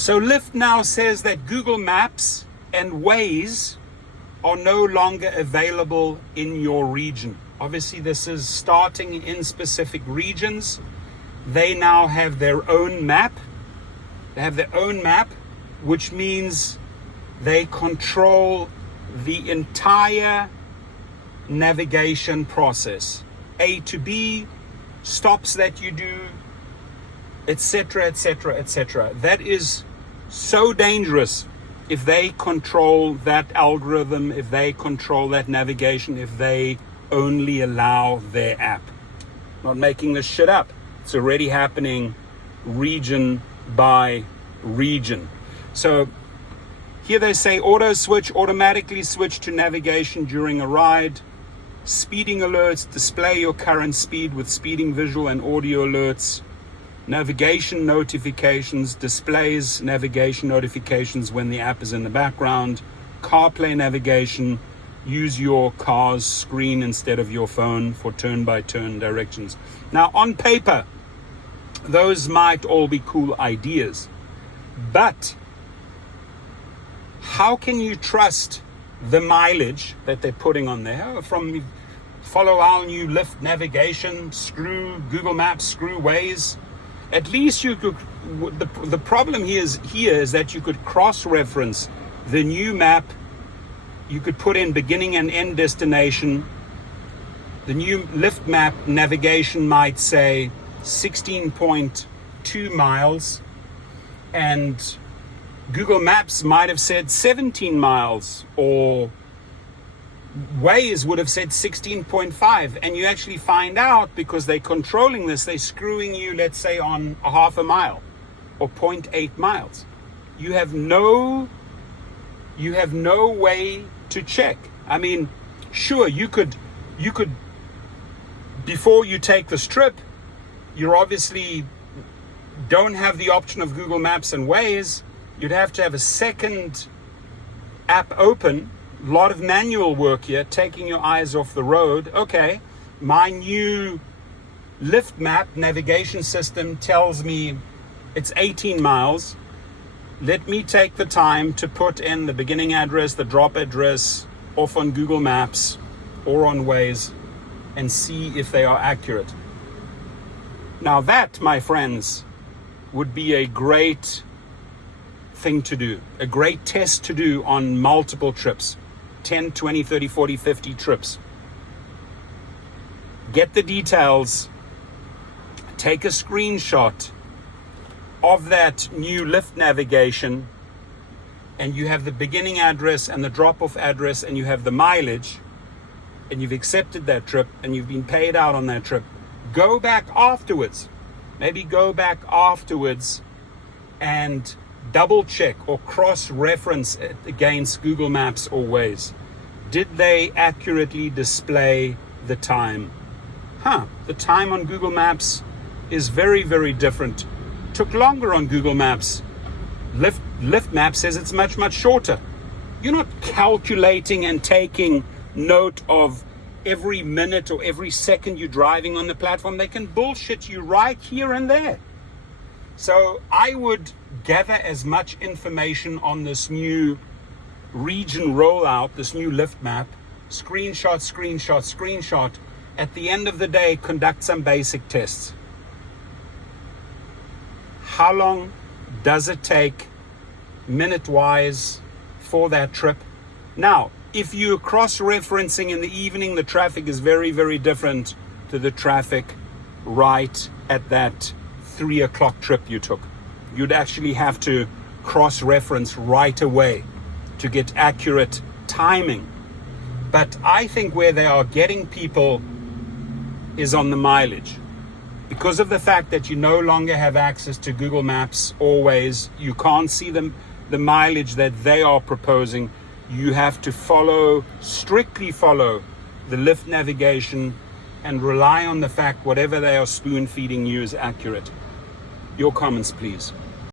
So LYFT now says that Google Maps and Waze are no longer available in your region. Obviously, this is starting in specific regions. They now have their own map. They have their own map, which means they control the entire navigation process. A to B, stops that you do, etc., etc., etc. That is so dangerous if they control that algorithm, if they control that navigation, if they only allow their app. Not making this shit up. It's already happening region by region. So here they say auto switch, automatically switch to navigation during a ride. Speeding alerts, display your current speed with speeding visual and audio alerts. Navigation notifications, displays navigation notifications when the app is in the background. CarPlay navigation, use your car's screen instead of your phone for turn-by-turn directions. Now, on paper, those might all be cool ideas, but how can you trust the mileage that they're putting on there? From follow our new LYFT navigation, screw Google Maps, screw Waze. At least you could, the problem here is that you could cross-reference the new map. You could put in beginning and end destination. The new LYFT map navigation might say 16.2 miles, and Google Maps might have said 17 miles, or Waze would have said 16.5, and you actually find out, because they're controlling this, they're screwing you, let's say, on a half a mile or 0.8 miles. You have no way to check. I mean, sure, you could before you take this trip, you obviously don't have the option of Google Maps and Waze. You'd have to have a second app open. A lot of manual work here, taking your eyes off the road. Okay, my new LYFT map navigation system tells me it's 18 miles. Let me take the time to put in the beginning address, the drop address, off on Google Maps or on Waze, and see if they are accurate. Now that, my friends, would be a great thing to do, a great test to do on multiple trips. 10, 20, 30, 40, 50 trips. Get the details, take a screenshot of that new LYFT navigation, and you have the beginning address and the drop-off address, and you have the mileage, and you've accepted that trip, and you've been paid out on that trip. Go back afterwards. Maybe go back afterwards and double check or cross-reference it against Google Maps or Waze. Did they accurately display the time? The time on Google Maps is very, very different. Took longer on Google Maps. LYFT Map says it's much, much shorter. You're not calculating and taking note of every minute or every second you're driving on the platform. They can bullshit you right here and there. So I would gather as much information on this new region rollout, this new LYFT map, screenshot. At the end of the day, conduct some basic tests. How long does it take minute-wise for that trip? Now, if you're cross-referencing in the evening, the traffic is very, very different to the traffic right at that 3 o'clock trip you took. You'd actually have to cross-reference right away to get accurate timing. But I think where they are getting people is on the mileage. Because of the fact that you no longer have access to Google Maps or Waze, you can't see the mileage that they are proposing. You have to strictly follow the LYFT navigation and rely on the fact whatever they are spoon feeding you is accurate. Your comments, please.